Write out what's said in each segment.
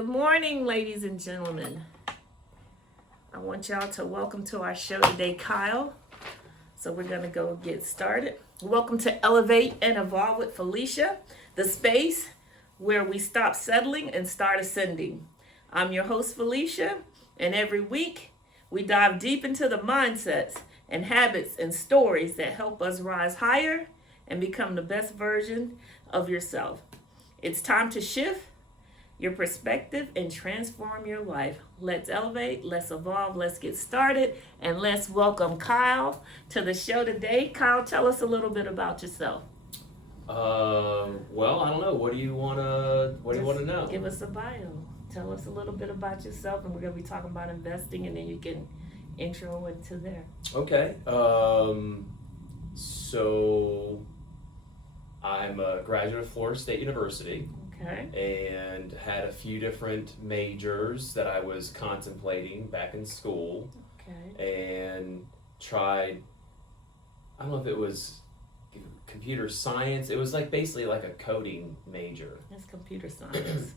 Good morning, ladies and gentlemen. I want y'all to welcome to our show today, Kyle. So we're going to go get started. Welcome to Elevate and Evolve with Felicia, the space where we stop settling and start ascending. I'm your host, Felicia, and every week we dive deep into the mindsets and habits and stories that help us rise higher and become the best version of yourself. It's time to shift your perspective and transform your life. Let's elevate, let's evolve, let's get started, and let's welcome Kyle to the show today. Kyle, tell us a little bit about yourself. Well, I don't know. What do you wanna know? Give us a bio. Tell us a little bit about yourself, and we're gonna be talking about investing, and then you can intro into there. Okay. So I'm a graduate of Florida State University. Okay. And had a few different majors that I was contemplating back in school. Okay. And tried, I don't know if it was computer science. It was basically like a coding major. That's computer science.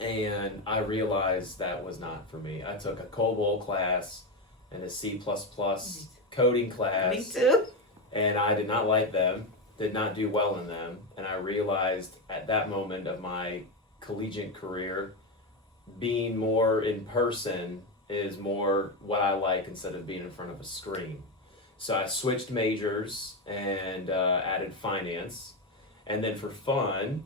And I realized that was not for me. I took a COBOL class and a C++ coding class. Me too. And I did not like them. Did not do well in them, and I realized at that moment of my collegiate career, being more in person is more what I like instead of being in front of a screen. So I switched majors and added finance, and then for fun,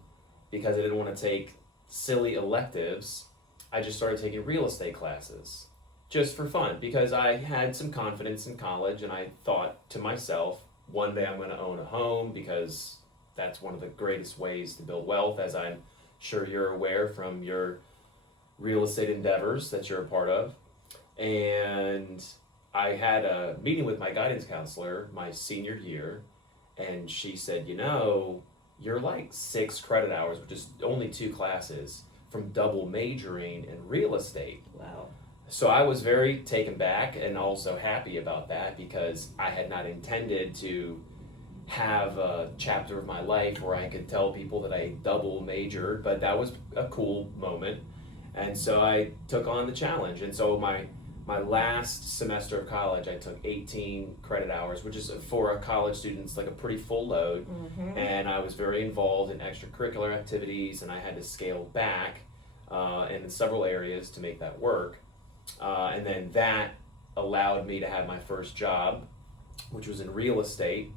because I didn't want to take silly electives, I just started taking real estate classes, just for fun, because I had some confidence in college, and I thought to myself, one day I'm going to own a home because that's one of the greatest ways to build wealth, as I'm sure you're aware from your real estate endeavors that you're a part of. And I had a meeting with my guidance counselor my senior year, and she said, you're like 6 credit hours, which is only 2 classes, from double majoring in real estate. Wow. So I was very taken back and also happy about that, because I had not intended to have a chapter of my life where I could tell people that I double majored, but that was a cool moment. And so I took on the challenge. And so my last semester of college, I took 18 credit hours, which is for a college student, it's like a pretty full load. Mm-hmm. And I was very involved in extracurricular activities, and I had to scale back in several areas to make that work. And then that allowed me to have my first job, which was in real estate,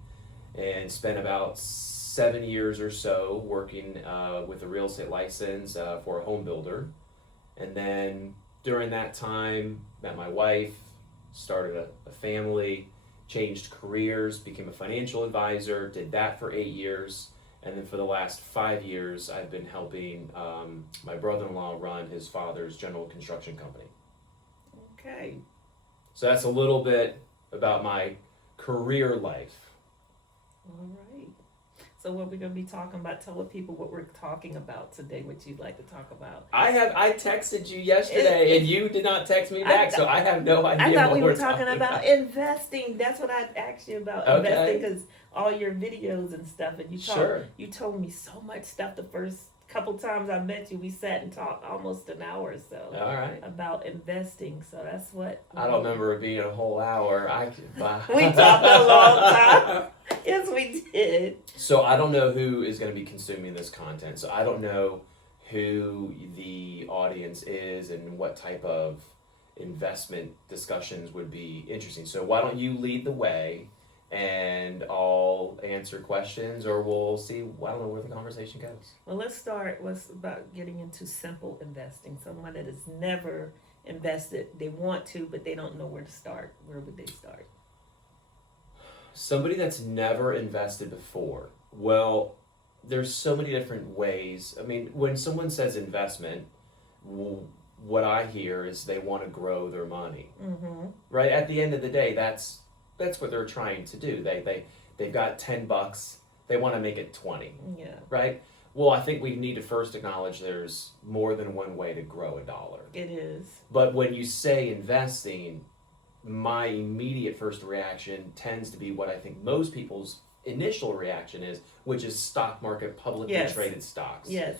and spent about 7 years or so working with a real estate license for a home builder. And then during that time, met my wife, started a family, changed careers, became a financial advisor, did that for 8 years. And then for the last 5 years, I've been helping my brother-in-law run his father's general construction company. Okay. So that's a little bit about my career life. All right. So what we're going to be talking about, tell the people what we're talking about today, what you'd like to talk about. I texted you yesterday and you did not text me back, so I have no idea. I thought what we were we're talking about investing. That's what I asked you about, investing, because all your videos and stuff, and you told me so much stuff the first couple times I met you. We sat and talked almost an hour or so. All right. About investing. So that's what I don't remember it being a whole hour. We talked a long time. Yes, we did. So I don't know who is going to be consuming this content. So I don't know who the audience is and what type of investment discussions would be interesting. So why don't you lead the way, and I'll answer questions, or we'll see. I don't know where the conversation goes. Well, let's start about getting into simple investing. Someone that has never invested, they want to, but they don't know where to start. Where would they start? Somebody that's never invested before. Well, there's so many different ways. I mean, when someone says investment, what I hear is they want to grow their money. Mm-hmm. Right? At the end of the day, that's what they're trying to do. They've got $10, they want to make it 20. Yeah. Right? Well, I think we need to first acknowledge there's more than one way to grow a dollar. It is. But when you say investing, my immediate first reaction tends to be what I think most people's initial reaction is, which is stock market, publicly traded stocks. Yes.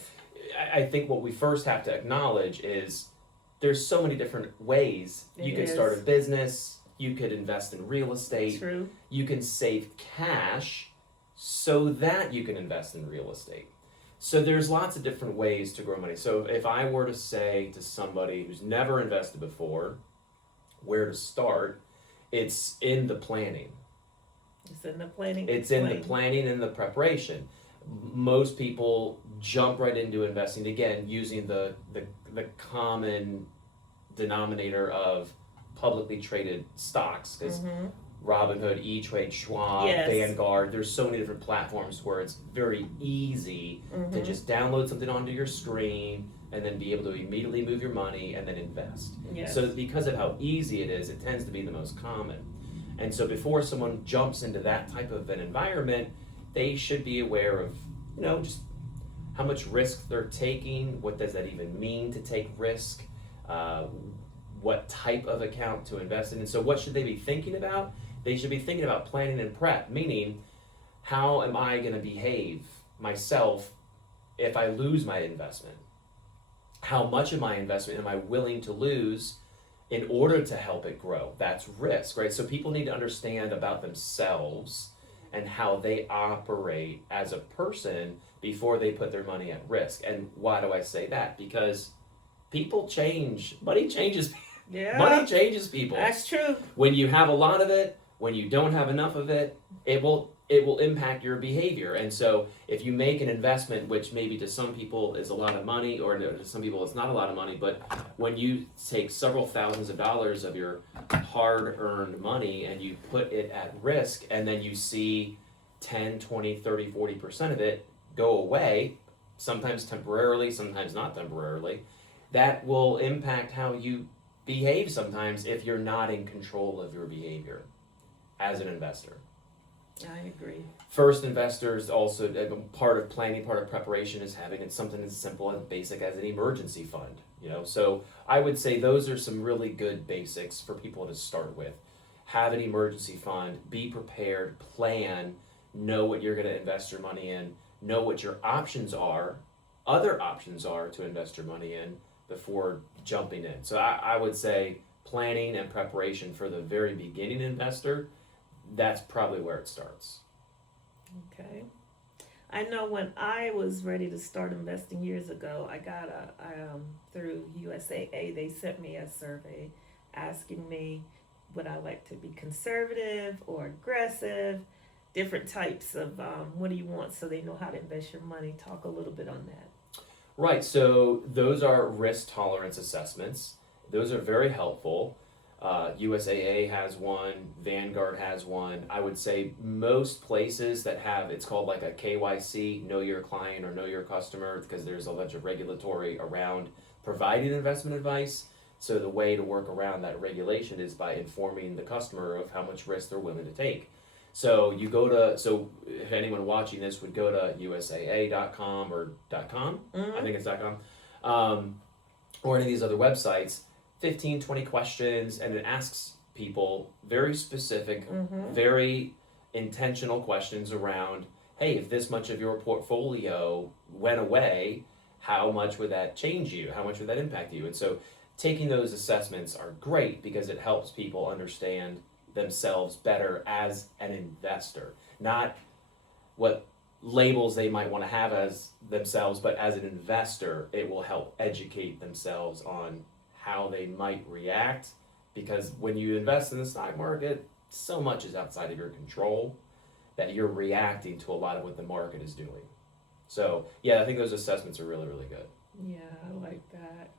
I think what we first have to acknowledge is there's so many different ways you It could is. start a business, you could invest in real estate, True. you can save cash so that you can invest in real estate. So there's lots of different ways to grow money. So if I were to say to somebody who's never invested before where to start, it's in the planning. It's in the planning. It's in the planning and the preparation. Most people jump right into investing again using the common denominator of publicly traded stocks, because Robinhood, E-Trade, Schwab, Yes. Vanguard, there's so many different platforms where it's very easy to just download something onto your screen and then be able to immediately move your money and then invest. Yes. So because of how easy it is, it tends to be the most common. And so before someone jumps into that type of an environment, they should be aware of, just how much risk they're taking, what does that even mean to take risk, what type of account to invest in. And so what should they be thinking about? They should be thinking about planning and prep, meaning how am I going to behave myself if I lose my investment? How much of my investment am I willing to lose in order to help it grow? That's risk, right? So people need to understand about themselves and how they operate as a person before they put their money at risk. And why do I say that? Because people change. Money changes. Yeah. Money changes people. That's true. When you have a lot of it, when you don't have enough of it, it will impact your behavior. And so if you make an investment, which maybe to some people is a lot of money, or to some people it's not a lot of money, but when you take several thousands of dollars of your hard-earned money and you put it at risk, and then you see 10, 20, 30, 40% of it go away, sometimes temporarily, sometimes not temporarily, that will impact how you behave sometimes if you're not in control of your behavior as an investor. I agree. First, investors also, part of planning, part of preparation is having it something as simple and basic as an emergency fund. So I would say those are some really good basics for people to start with. Have an emergency fund, be prepared, plan, know what you're going to invest your money in, know what your other options are to invest your money in before jumping in. So I would say planning and preparation for the very beginning investor, that's probably where it starts. Okay. I know when I was ready to start investing years ago, I got through USAA, they sent me a survey asking me would I like to be conservative or aggressive, different types of what do you want, so they know how to invest your money. Talk a little bit on that. Right, so those are risk tolerance assessments. Those are very helpful. USAA has one, Vanguard has one. I would say most places that have, it's called like a KYC, know your client or know your customer, because there's a bunch of regulatory around providing investment advice. So the way to work around that regulation is by informing the customer of how much risk they're willing to take. So so if anyone watching this would go to USAA.com or .com, I think it's .com, or any of these other websites, 15, 20 questions, and it asks people very specific, very intentional questions around, hey, if this much of your portfolio went away, how much would that change you? How much would that impact you? And so taking those assessments are great because it helps people understand themselves better as an investor. Not what labels they might want to have as themselves, but as an investor, it will help educate themselves on how they might react, because when you invest in the stock market, so much is outside of your control that you're reacting to a lot of what the market is doing. So yeah, I think those assessments are really, really good. Yeah, I like that.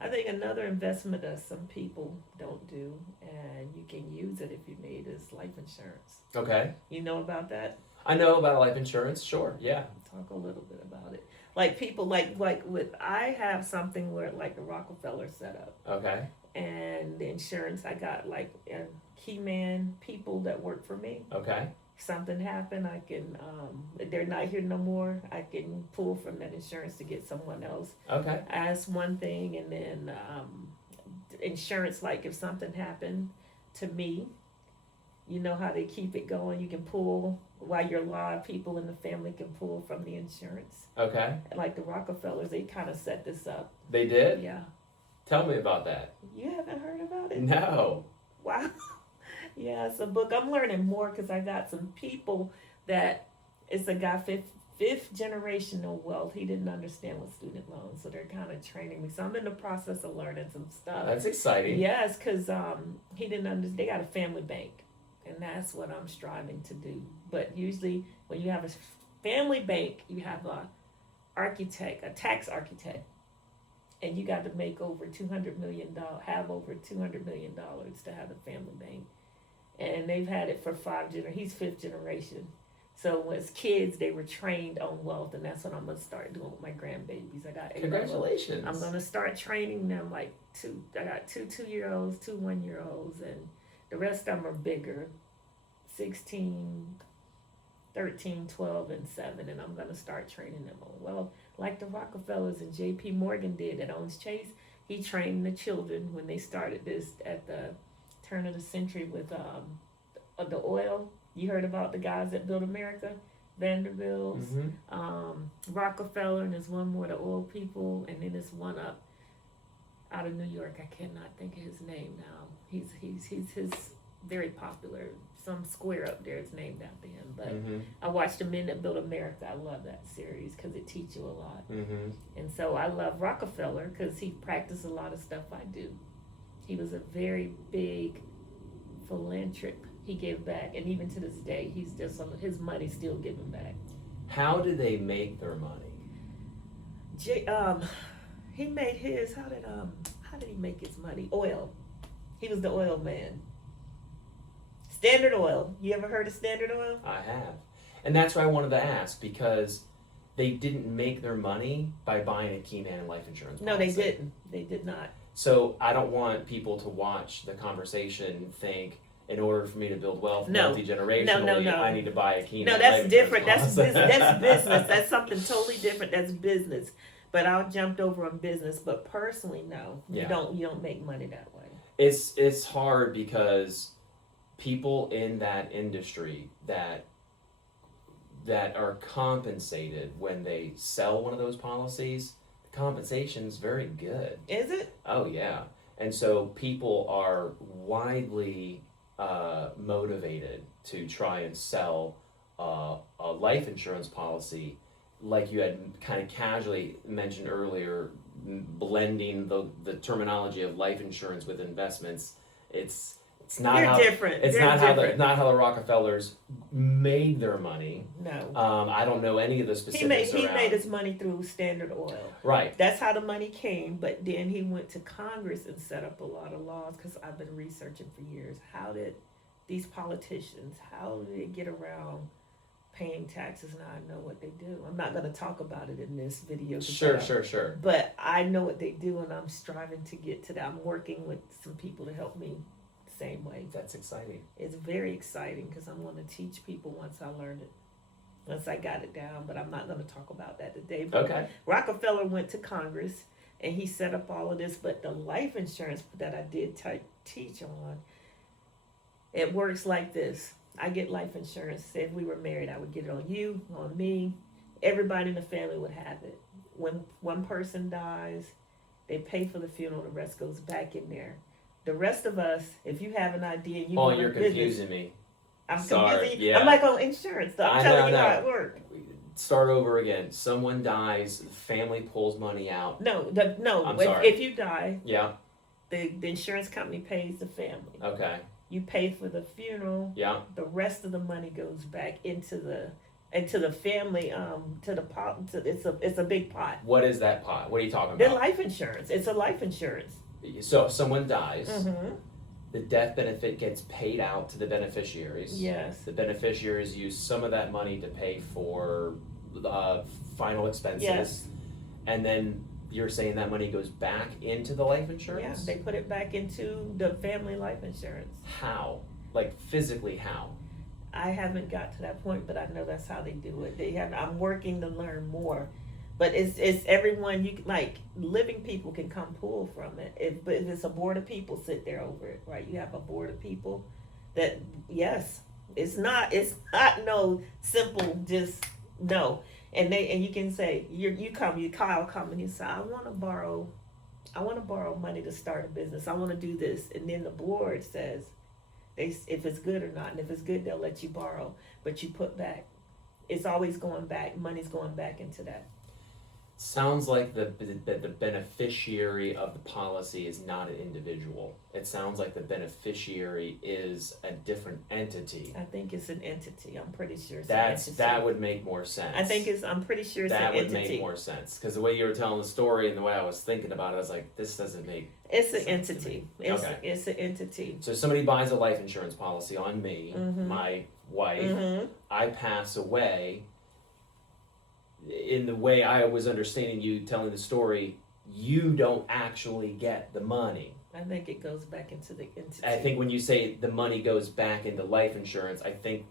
I think another investment that some people don't do, and you can use it if you need, is life insurance. Okay. You know about that? I know about life insurance, sure, yeah. Talk a little bit about it. Like people like with I have something where like a Rockefeller setup. Okay. And the insurance I got like key man people that work for me. Okay. Something happened, I can they're not here no more, I can pull from that insurance to get someone else. Okay. That's one thing. And then insurance, like if something happened to me You know how they keep it going? You can pull while you're alive. People in the family can pull from the insurance. Okay. Like the Rockefellers, they kind of set this up. They did? Yeah. Tell me about that. You haven't heard about it? No. Wow. Yeah, it's a book. I'm learning more because I got some people that it's a guy fifth generational wealth. He didn't understand what student loans, so they're kind of training me. So I'm in the process of learning some stuff. That's exciting. Yes, because he didn't understand. They got a family bank, and that's what I'm striving to do. But usually, when you have a family bank, you have a architect, a tax architect, and you got to make over $200 million, have over $200 million to have a family bank. And they've had it for 5 generations. He's 5th generation. So as kids, they were trained on wealth, and that's what I'm gonna start doing with my grandbabies. I got 8 Congratulations. I'm gonna start training them like I got two 2-year-olds, 2 1-year-olds, and the rest of them are bigger, 16, 13, 12, and 7, and I'm gonna start training them on wealth, like the Rockefellers and J.P. Morgan did that owns Chase. He trained the children when they started this at the turn of the century with the oil. You heard about the guys that built America, Vanderbilts, Rockefeller, and there's one more, the oil people, and then there's one up out of New York. I cannot think of his name now. He's very popular. Some square up there is named after him. But I watched The Men That Built America. I love that series because it teaches you a lot. And so I love Rockefeller because he practiced a lot of stuff I do. He was a very big philanthropic. He gave back, and even to this day, he's just his money's still giving back. How do they make their money? He made his. How did he make his money? Oil. He was the oil man. Standard Oil. You ever heard of Standard Oil? I have, and that's why I wanted to ask, because they didn't make their money by buying a Keyman life insurance policy. No, they didn't. They did not. So I don't want people to watch the conversation think, in order for me to build wealth multi-generationally, No. I need to buy a Keyman. No, that's life different. insurance That's policy. that's business. That's something totally different. That's business. But I jumped over on business. But personally, no, you don't make money that way. It's hard because people in that industry that are compensated when they sell one of those policies, the compensation's very good. Is it? Oh yeah, and so people are widely motivated to try and sell a life insurance policy, like you had kind of casually mentioned earlier, blending the terminology of life insurance with investments. It's not They're how different. It's They're not different. how the Rockefellers made their money. No. I don't know any of the specifics. He made his money through Standard Oil. Right. That's how the money came. But then he went to Congress and set up a lot of laws, because I've been researching for years. How did these politicians, how did they get around paying taxes? Now I know what they do. I'm not going to talk about it in this video. Sure. But I know what they do, and I'm striving to get to that. I'm working with some people to help me the same way. That's exciting. It's very exciting because I'm going to teach people once I learn it. Once I got it down, but I'm not going to talk about that today. But Okay. Rockefeller went to Congress and he set up all of this, but the life insurance that I did teach on, it works like this. I get life insurance. Say if we were married, I would get it on you, on me. Everybody in the family would have it. When one person dies, they pay for the funeral, the rest goes back in there. The rest of us, if you have an idea, you want you're a business. confusing me. I'm Sorry, confusing. yeah. I'm like on insurance. So I'm telling you how it works. Start over again. Someone dies, the family pulls money out. No. I'm sorry. If you die, Yeah. the insurance company pays the family. Okay. You pay for the funeral. Yeah. The rest of the money goes back into the family. To the pot. It's a big pot. What is that pot? What are you talking The about? life insurance. It's a life insurance. So if someone dies, Mm-hmm. the death benefit gets paid out to the beneficiaries. Yes. The beneficiaries use some of that money to pay for final expenses. Yes. And then you're saying that money goes back into the life insurance? Yeah. They put it back into the family life insurance. How? Like physically how? I haven't got to that point, but I know that's how they do it. I'm working to learn more, but it's everyone. You like living people can come pull from it. But if it's a board of people sit there over it, right? You have a board of people That yes, it's not no simple just no. And you can say Kyle come and you say I want to borrow money to start a business. I want to do this, and then the board says if it's good or not, and if it's good they'll let you borrow, but you put back. It's always going back. Money's going back into that. Sounds like the beneficiary of the policy is not an individual. It sounds like the beneficiary is a different entity. I think it's an entity. I'm pretty sure it's an entity. That would make more sense. I'm pretty sure it's that an entity. That would make more sense because the way you were telling the story and the way I was thinking about it, I was like, this doesn't make. It's an entity. Okay. It's an entity. So somebody buys a life insurance policy on me, Mm-hmm. my wife. Mm-hmm. I pass away. In the way I was understanding you telling the story, you don't actually get the money. I think it goes back into the entity. I think when you say the money goes back into life insurance, I think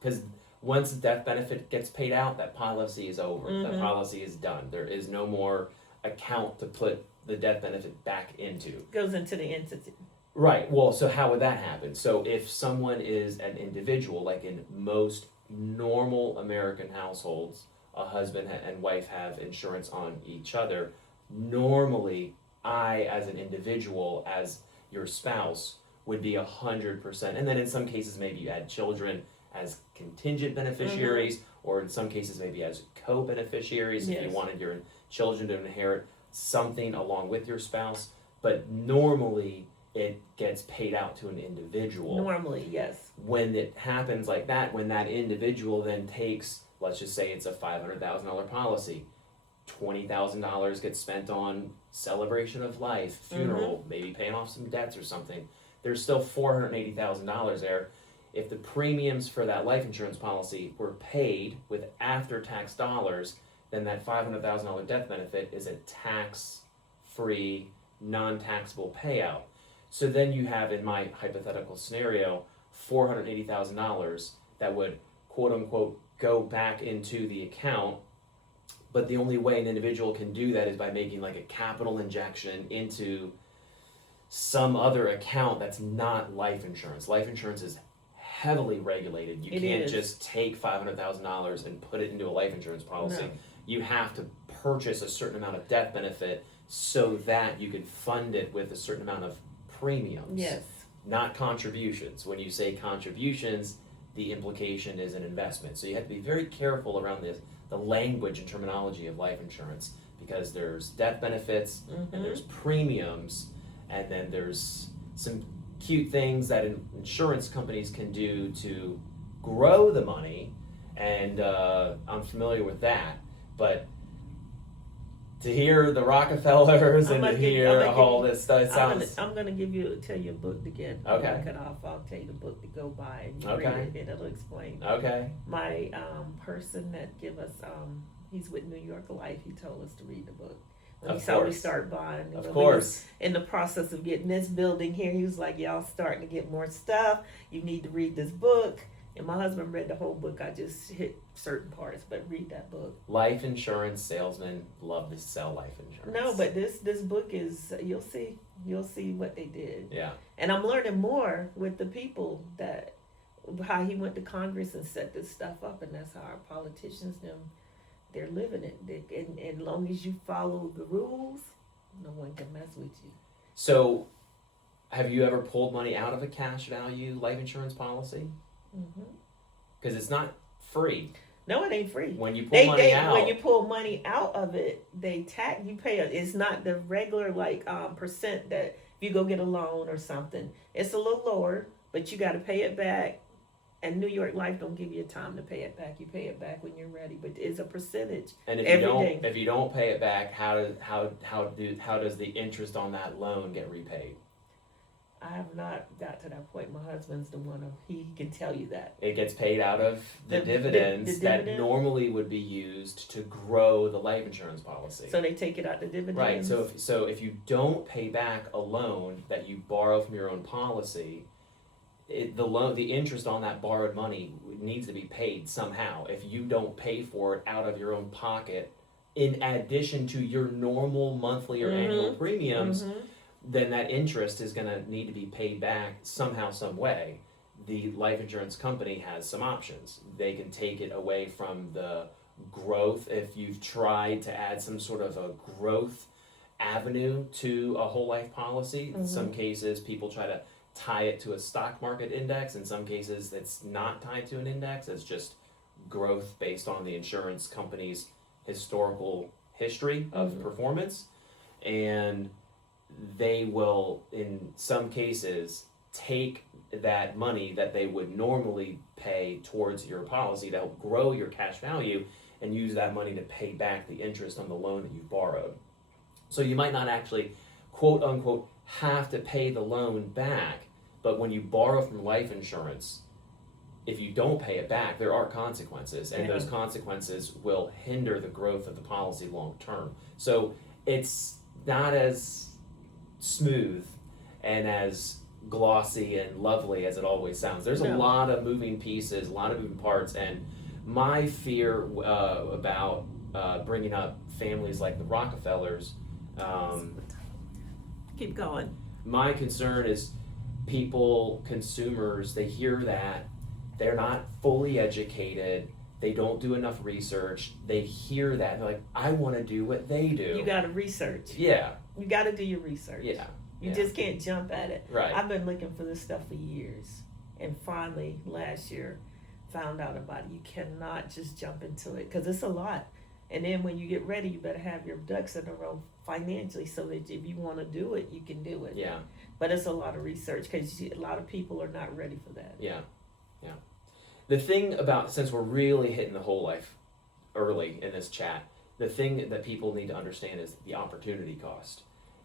because once the death benefit gets paid out, that policy is over. Mm-hmm. That policy is done. There is no more account to put the death benefit back into. Goes into the entity. Right. Well, so how would that happen? So if someone is an individual, like in most normal American households, a husband and wife have insurance on each other. Normally, I, as an individual, as your spouse, would be 100%. And then in some cases, maybe you add children as contingent beneficiaries, or in some cases, maybe as co-beneficiaries if you wanted your children to inherit something along with your spouse. But normally, it gets paid out to an individual. Normally, yes. When it happens like that, when that individual then takes, let's just say it's a $500,000 policy, $20,000 gets spent on celebration of life, funeral, maybe paying off some debts or something. There's still $480,000 there. If the premiums for that life insurance policy were paid with after-tax dollars, then that $500,000 death benefit is a tax-free, non-taxable payout. So then you have, in my hypothetical scenario, $480,000 that would, quote-unquote, go back into the account, but the only way an individual can do that is by making like a capital injection into some other account that's not life insurance. Life insurance is heavily regulated. You can't just take $500,000 and put it into a life insurance policy. No. You have to purchase a certain amount of death benefit so that you can fund it with a certain amount of premiums. Yes. Not contributions. When you say contributions, the implication is an investment. So you have to be very careful around the language and terminology of life insurance, because there's death benefits and there's premiums, and then there's some cute things that insurance companies can do to grow the money, and I'm familiar with that. But to hear the Rockefellers and to hear all this stuff, it sounds. I'm gonna tell you a book to get. Okay. Cut off. I'll tell you the book to go by and you Okay. read it, and it'll explain. Okay. My person that give us he's with New York Life. He told us to read the book. When Of he saw we course. start buying. Of when course. we was in the process of getting this building here, he was like, "Y'all starting to get more stuff. You need to read this book." And my husband read the whole book. I just hit certain parts, but read that book. Life insurance salesmen love to sell life insurance. No, but this book is you'll see what they did. Yeah. And I'm learning more with the people that how he went to Congress and set this stuff up, and that's how our politicians they're living it. And as long as you follow the rules, no one can mess with you. So, have you ever pulled money out of a cash value life insurance policy? Because it's not free. No, it ain't free. When you pull money out, when you pull money out of it, they tax you pay. It's not the regular percent that if you go get a loan or something. It's a little lower, but you got to pay it back. And New York Life don't give you time to pay it back. You pay it back when you're ready, but it's a percentage. and if you don't pay it back, how does the interest on that loan get repaid? I have not got to that point. My husband's the one he can tell you that. It gets paid out of the The dividends that dividend? normally would be used to grow the life insurance policy. So they take it out the dividends. Right. So if you don't pay back a loan that you borrow from your own policy, the interest on that borrowed money needs to be paid somehow. If you don't pay for it out of your own pocket, in addition to your normal monthly or annual premiums, then that interest is going to need to be paid back somehow, some way. the life insurance company has some options. They can take it away from the growth if you've tried to add some sort of a growth avenue to a whole life policy. In some cases, people try to tie it to a stock market index. In some cases, it's not tied to an index. It's just growth based on the insurance company's historical history of performance. And they will, in some cases, take that money that they would normally pay towards your policy to help grow your cash value and use that money to pay back the interest on the loan that you've borrowed. So you might not actually, quote unquote, have to pay the loan back, but when you borrow from life insurance, if you don't pay it back, there are consequences, and those consequences will hinder the growth of the policy long term. So it's not as smooth and as glossy and lovely as it always sounds. There's a lot of moving pieces, a lot of moving parts, and my fear about bringing up families like the Rockefellers, keep going. My concern is people, consumers, they hear that, they're not fully educated, they don't do enough research, they hear that, and they're like, I want to do what they do. You got to research. Yeah. You got to do your research. Yeah. You just can't jump at it. Right. I've been looking for this stuff for years, and finally last year found out about it. You cannot just jump into it because it's a lot. And then when you get ready, you better have your ducks in a row financially so that if you want to do it, you can do it. Yeah. But it's a lot of research because a lot of people are not ready for that. Yeah. Yeah. The thing about, since we're really hitting the whole life early in this chat, the thing that people need to understand is the opportunity cost.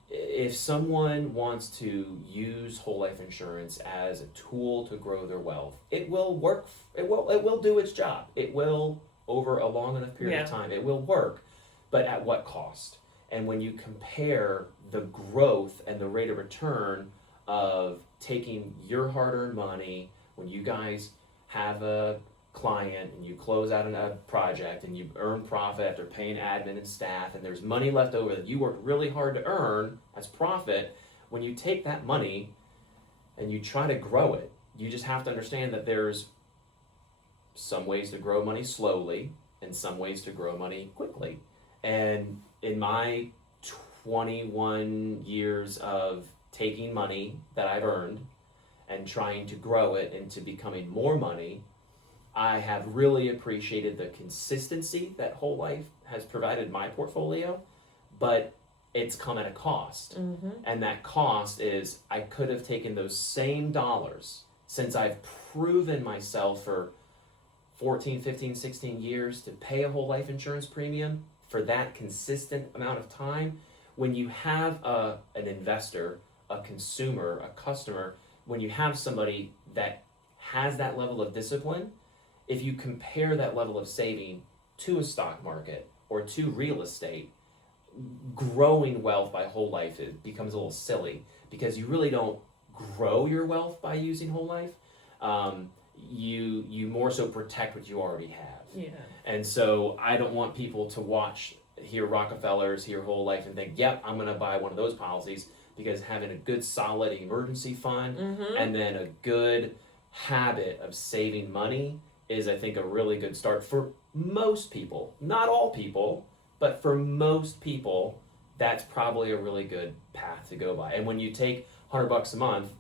If someone wants to use whole life insurance as a tool to grow their wealth, it will work. It will do its job. It will, over a long enough period of time, it will work. But at what cost? And when you compare the growth and the rate of return of taking your hard-earned money, when you guys have a client and you close out a project and you earn profit after paying admin and staff, and there's money left over that you worked really hard to earn as profit, when you take that money and you try to grow it, you just have to understand that there's some ways to grow money slowly and some ways to grow money quickly. And in my 21 years of taking money that I've earned and trying to grow it into becoming more money, I have really appreciated the consistency that whole life has provided my portfolio, but it's come at a cost. And that cost is I could have taken those same dollars, since I've proven myself for 14, 15, 16 years to pay a whole life insurance premium for that consistent amount of time. When you have an investor, a consumer, a customer, when you have somebody that has that level of discipline, if you compare that level of saving to a stock market or to real estate, growing wealth by whole life, it becomes a little silly because you really don't grow your wealth by using whole life. You more so protect what you already have. Yeah. And so I don't want people to hear Rockefellers, hear whole life and think, yep, I'm going to buy one of those policies, because having a good solid emergency fund and then a good habit of saving money is, I think, a really good start for most people. Not all people, but for most people, that's probably a really good path to go by. And when you take $100 a month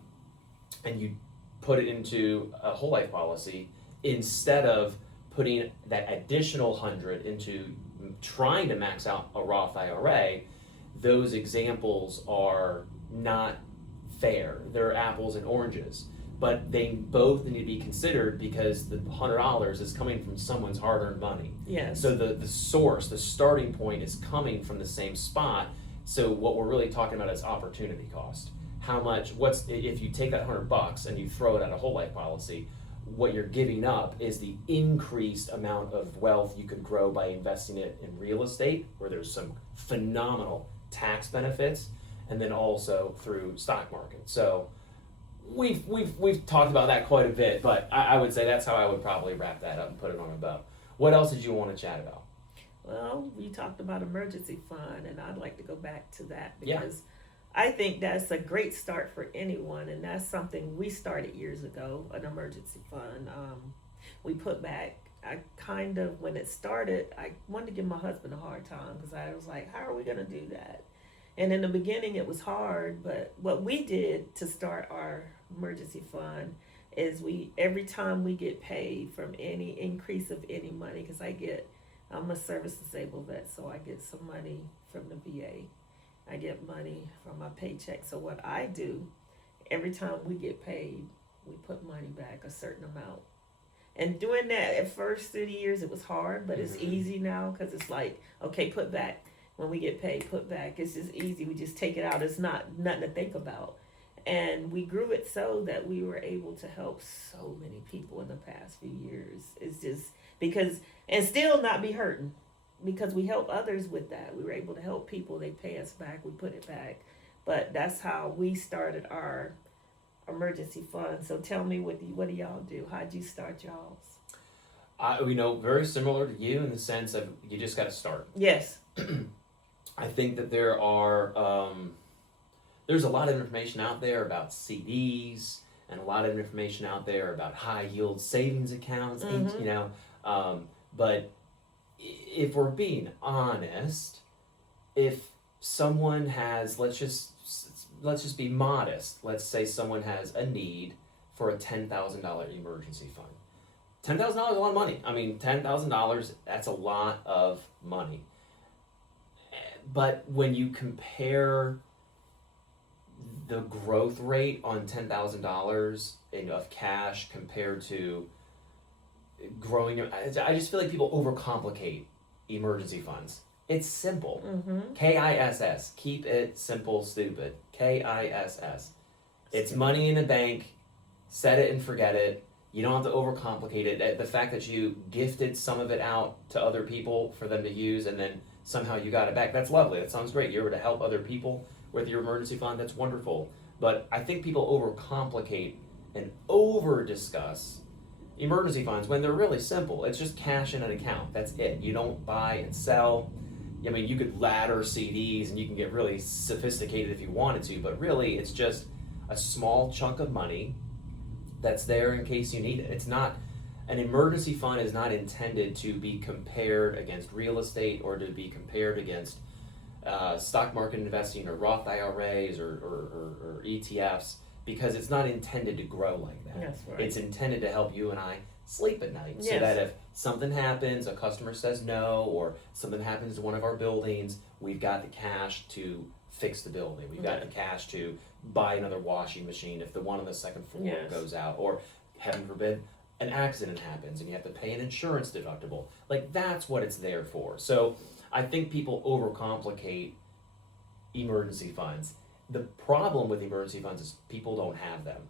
and you put it into a whole life policy, instead of putting that additional 100 into trying to max out a Roth IRA, those examples are not fair. They're apples and oranges. But they both need to be considered because the $100 is coming from someone's hard-earned money. Yes. So the source, the starting point is coming from the same spot. So what we're really talking about is opportunity cost. How much, if you take that $100 and you throw it at a whole life policy, what you're giving up is the increased amount of wealth you could grow by investing it in real estate, where there's some phenomenal tax benefits, and then also through stock market. So we've talked about that quite a bit, but I would say that's how I would probably wrap that up and put it on a bow. What else did you want to chat about? Well, we talked about emergency fund, and I'd like to go back to that because I think that's a great start for anyone, and that's something we started years ago, an emergency fund. We put back. I kind of, when it started, I wanted to give my husband a hard time because I was like, "How are we gonna do that?" And in the beginning, it was hard. But what we did to start our emergency fund is we every time we get paid from any increase of any money, because I'm a service disabled vet, so I get some money from the VA. I get money from my paycheck. So what I do, every time we get paid, we put money back, a certain amount. And doing that at first through the years, it was hard, but it's Mm-hmm. easy now because it's like, okay, put back. When we get paid, put back. It's just easy. We just take it out. It's not nothing to think about. And we grew it so that we were able to help so many people in the past few years. It's just because, and still not be hurting because we help others with that. We were able to help people. They pay us back. We put it back. But that's how we started our emergency fund. So tell me, what do y'all do? How'd you start y'all's? Very similar to you in the sense of you just got to start. Yes. I think that there's a lot of information out there about CDs and a lot of information out there about high yield savings accounts. Mhm. But if we're being honest, if someone has, let's just be modest. Let's say someone has a need for a $10,000 emergency fund. $10,000 is a lot of money. I mean, $10,000, that's a lot of money. But when you compare the growth rate on $10,000 of cash compared to growing, I just feel like people overcomplicate emergency funds. It's simple. Mm-hmm. KISS. Keep it simple, stupid. KISS. It's money in a bank. Set it and forget it. You don't have to overcomplicate it. The fact that you gifted some of it out to other people for them to use and then somehow you got it back, that's lovely. That sounds great. You're able to help other people with your emergency fund, that's wonderful. But I think people overcomplicate and over discuss emergency funds when they're really simple. It's just cash in an account. That's it. You don't buy and sell. I mean, you could ladder CDs and you can get really sophisticated if you wanted to, but really it's just a small chunk of money that's there in case you need it. It's not, an emergency fund is not intended to be compared against real estate or to be compared against stock market investing or Roth IRAs or ETFs because it's not intended to grow like that. That's right. It's intended to help you and I sleep at night so Yes. that if something happens, a customer says no, or something happens to one of our buildings, we've got the cash to fix the building. We've got the cash to buy another washing machine if the one on the second floor Yes. goes out, or heaven forbid, an accident happens and you have to pay an insurance deductible. Like that's what it's there for. So I think people overcomplicate emergency funds. The problem with emergency funds is people don't have them.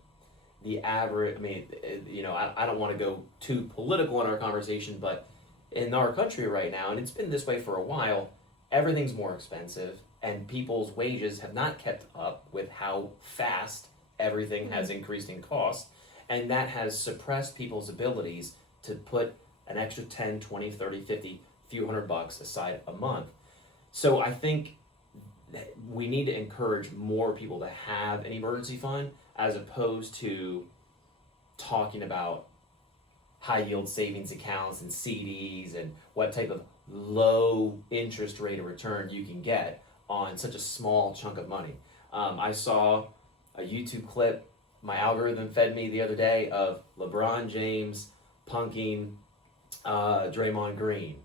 The average, I don't want to go too political in our conversation, but in our country right now, and it's been this way for a while, everything's more expensive and people's wages have not kept up with how fast everything has increased in cost. And that has suppressed people's abilities to put an extra 10, 20, 30, 50, few $100 aside a month. So I think that we need to encourage more people to have an emergency fund as opposed to talking about high yield savings accounts and CDs and what type of low interest rate of return you can get on such a small chunk of money. I saw a YouTube clip my algorithm fed me the other day of LeBron James punking Draymond Green.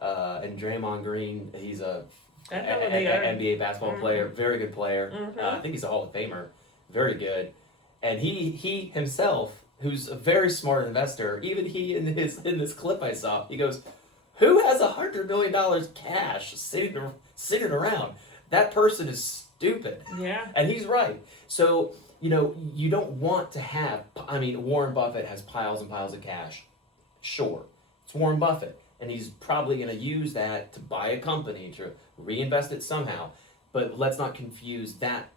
And Draymond Green, he's a NBA basketball player, very good player. I think he's a Hall of Famer, very good. And he himself, who's a very smart investor, even he in this clip I saw, he goes, "Who has $100 million cash sitting around? That person is stupid." Yeah. And he's right. So you don't want to have. I mean, Warren Buffett has piles and piles of cash. Sure, it's Warren Buffett, and he's probably going to use that to buy a company to reinvest it somehow. But let's not confuse that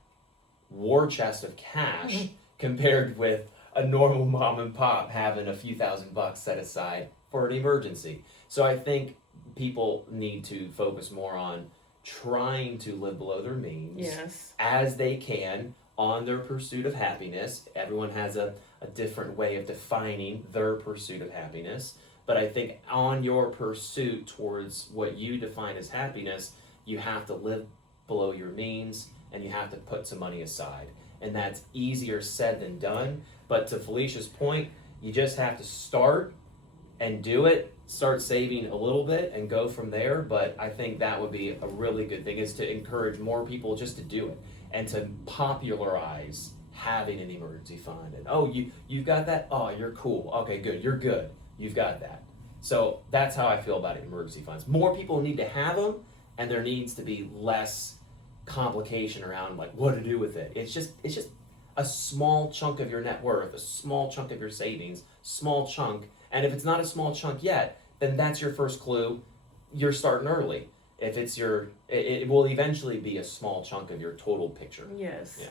war chest of cash compared with a normal mom and pop having a few $1,000s set aside for an emergency. So I think people need to focus more on trying to live below their means Yes. as they can on their pursuit of happiness. Everyone has a different way of defining their pursuit of happiness. But I think on your pursuit towards what you define as happiness, you have to live below your means and you have to put some money aside. And that's easier said than done. But to Felicia's point, you just have to start and do it. Start saving a little bit and go from there. But I think that would be a really good thing, is to encourage more people just to do it and to popularize having an emergency fund. And oh, you've got that? Oh, you're cool. Okay, good. You're good. You've got that. So that's how I feel about emergency funds. More people need to have them, and there needs to be less complication around like what to do with it. It's just a small chunk of your net worth, a small chunk of your savings, small chunk. And if it's not a small chunk yet, then that's your first clue. You're starting early. If it's it will eventually be a small chunk of your total picture. Yes. Yeah.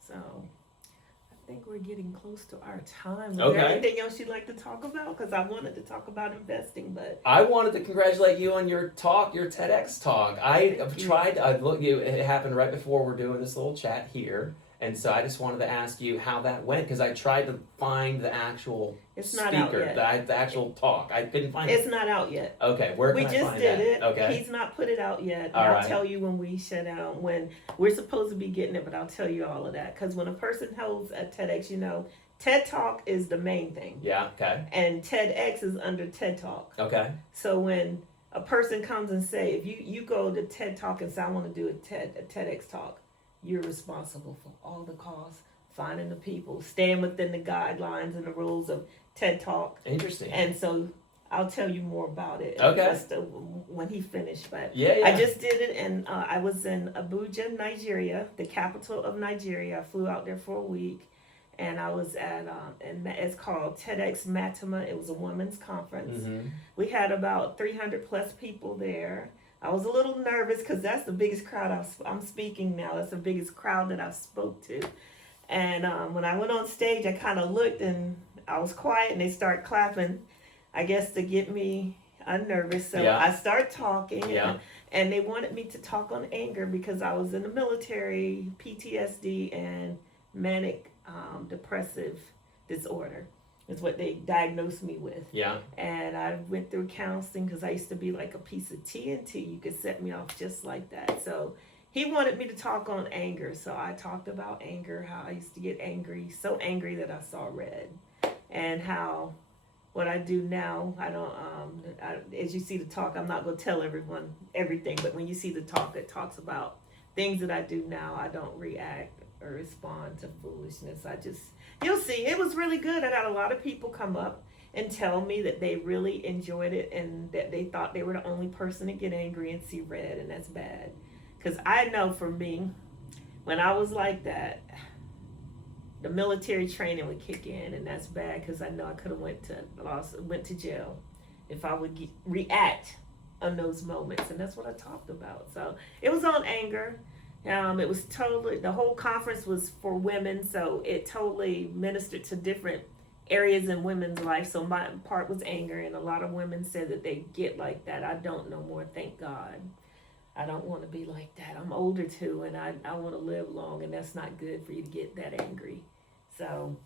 So I think we're getting close to our time. Is Okay. there anything else you'd like to talk about? Because I wanted to talk about investing, but I wanted to congratulate you on your talk, your TEDx talk. It happened right before we're doing this little chat here. And so I just wanted to ask you how that went, because I tried to find the actual it's not out speaker, yet. the actual talk. I couldn't find It's it. not out yet. Okay, where can We I just find did that? it. Okay. He's not put it out yet. All I'll right. tell you when we shut down, when we're supposed to be getting it, but I'll tell you all of that. Because when a person holds a TEDx, TED Talk is the main thing. Yeah, okay. And TEDx is under TED Talk. Okay. So when a person comes and say, if you go to TED Talk and say, I want to do a TEDx talk, you're responsible for all the costs, finding the people, staying within the guidelines and the rules of TED Talk. Interesting. And so I'll tell you more about it Okay. when he finished. But Yeah. I just did it, and I was in Abuja, Nigeria, the capital of Nigeria. I flew out there for a week, and I was at, and it's called TEDx Matima. It was a women's conference. Mm-hmm. We had about 300 plus people there. I was a little nervous because that's the biggest crowd I'm speaking now. That's the biggest crowd that I've spoke to. And when I went on stage, I kind of looked and I was quiet, and they started clapping, I guess to get me unnervous. So Yeah. I started talking, Yeah. and they wanted me to talk on anger because I was in the military, PTSD, and manic depressive disorder is what they diagnosed me with. Yeah. And I went through counseling because I used to be like a piece of TNT. You could set me off just like that. So he wanted me to talk on anger. So I talked about anger, how I used to get angry, so angry that I saw red. And how what I do now, I don't, as you see the talk, I'm not going to tell everyone everything. But when you see the talk, it talks about things that I do now. I don't react or respond to foolishness. You'll see, it was really good. I got a lot of people come up and tell me that they really enjoyed it and that they thought they were the only person to get angry and see red, and that's bad. Because I know for me, when I was like that, the military training would kick in, and that's bad because I know I could have went to jail if I would react on those moments, and that's what I talked about. So it was on anger. It was totally, the whole conference was for women, so it totally ministered to different areas in women's life. So my part was anger, and a lot of women said that they get like that. I don't no more, thank God. I don't want to be like that. I'm older too, and I want to live long, and that's not good for you to get that angry. So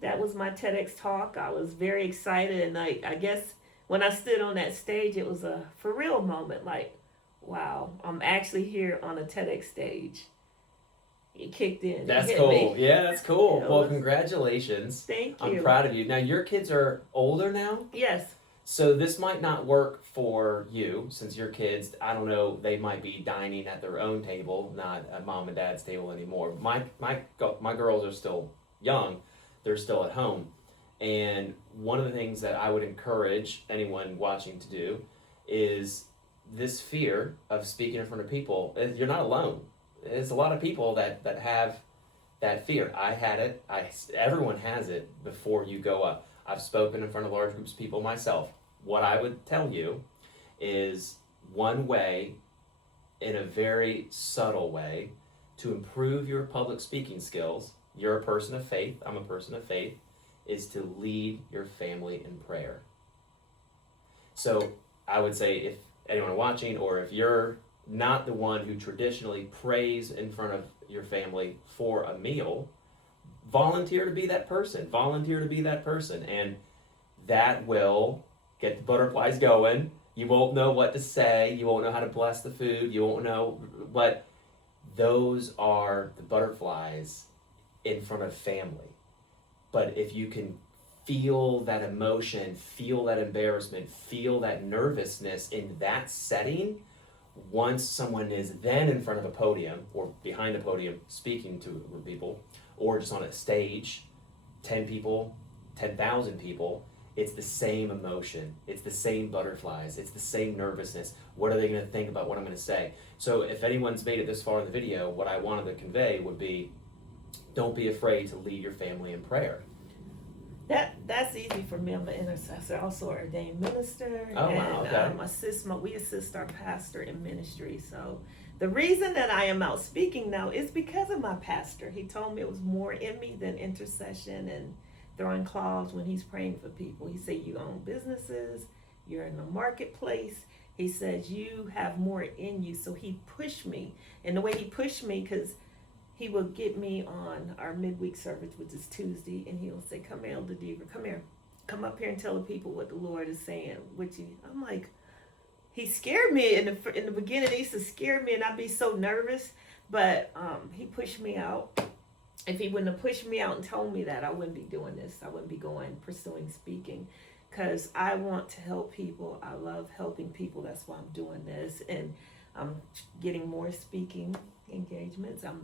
that was my TEDx talk. I was very excited, and I guess when I stood on that stage, it was a for real moment, like, wow, I'm actually here on a TEDx stage. It kicked in. That's it hit cool. me. Yeah, that's cool. It Well, was- congratulations. Thank you. I'm proud of you. Now, your kids are older now? Yes. So this might not work for you, since your kids, I don't know, they might be dining at their own table, not at mom and dad's table anymore. My girls are still young, they're still at home. And one of the things that I would encourage anyone watching to do is this fear of speaking in front of people. You're not alone. There's a lot of people that have that fear. I had it. Everyone has it before you go up. I've spoken in front of large groups of people myself. What I would tell you is one way, in a very subtle way, to improve your public speaking skills. You're a person of faith. I'm a person of faith. Is to lead your family in prayer. So I would say, if anyone watching, or if you're not the one who traditionally prays in front of your family for a meal. Volunteer to be that person. Volunteer to be that person. And that will get the butterflies going. You won't know what to say. You won't know how to bless the food. You won't know. But those are the butterflies in front of family. But if you can feel that emotion, feel that embarrassment, feel that nervousness in that setting, once someone is then in front of a podium or behind a podium speaking to people, or just on a stage, 10 people, 10,000 people, it's the same emotion. It's the same butterflies. It's the same nervousness. What are they going to think about what I'm going to say? So if anyone's made it this far in the video, what I wanted to convey would be, don't be afraid to lead your family in prayer. That's easy for me. I'm an intercessor, also an ordained minister. Oh, and, wow, okay. we assist our pastor in ministry. So the reason that I am out speaking now is because of my pastor. He told me it was more in me than intercession and throwing cloths when he's praying for people. He said, you own businesses, you're in the marketplace. He says, you have more in you. So he pushed me. And the way he pushed me, because he will get me on our midweek service, which is Tuesday, and he'll say, come here, Elder Deaver, come here. Come up here and tell the people what the Lord is saying. I'm like, he scared me in the beginning. He used to scare me, and I'd be so nervous. But he pushed me out. If he wouldn't have pushed me out and told me that, I wouldn't be doing this. I wouldn't be pursuing speaking, because I want to help people. I love helping people. That's why I'm doing this. And I'm getting more speaking engagements. I'm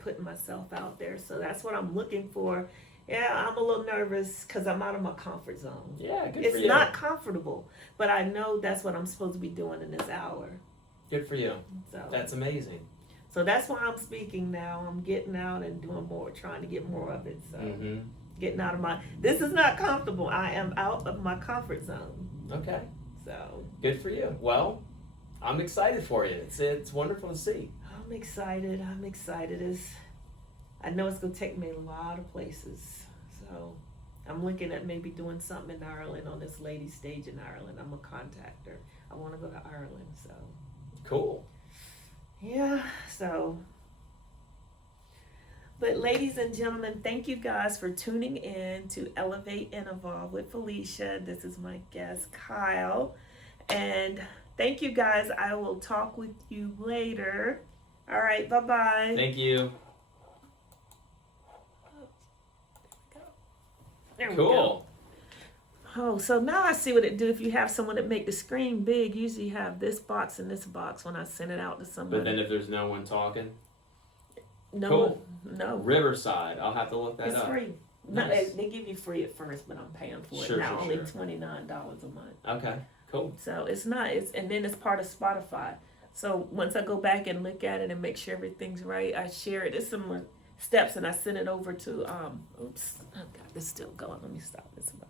putting myself out there. So that's what I'm looking for. Yeah, I'm a little nervous because I'm out of my comfort zone. Yeah, good for It's you. not comfortable, but I know that's what I'm supposed to be doing in this hour. Good for you. So That's amazing. So that's why I'm speaking now. I'm getting out and doing more, trying to get more of it. So getting out of this is not comfortable. I am out of my comfort zone. Okay. So Good for you. Well, I'm excited for you. It's wonderful to see. I'm excited. I know it's going to take me a lot of places. So I'm looking at maybe doing something in Ireland on this lady stage in Ireland. I'm going to contact her. I want to go to Ireland. So Cool. yeah, so. But ladies and gentlemen, thank you guys for tuning in to Elevate and Evolve with Felicia. This is my guest, Kyle. And thank you guys. I will talk with you later. All right, bye-bye. Thank you. There we Cool. go. Oh, so now I see what it do. If you have someone that make the screen big, usually you have this box and this box when I send it out to somebody. But then if there's no one talking, no, cool. No. Riverside. I'll have to look that It's up. free. Nice. No, they give you free at first, but I'm paying for it Sure, now. sure, Only sure. $29 a month. Okay. Cool. So it's not. And then it's part of Spotify. So once I go back and look at it and make sure everything's right, I share it. It's similar steps, and I send it over to. Oops, oh God, it's still going. Let me stop this about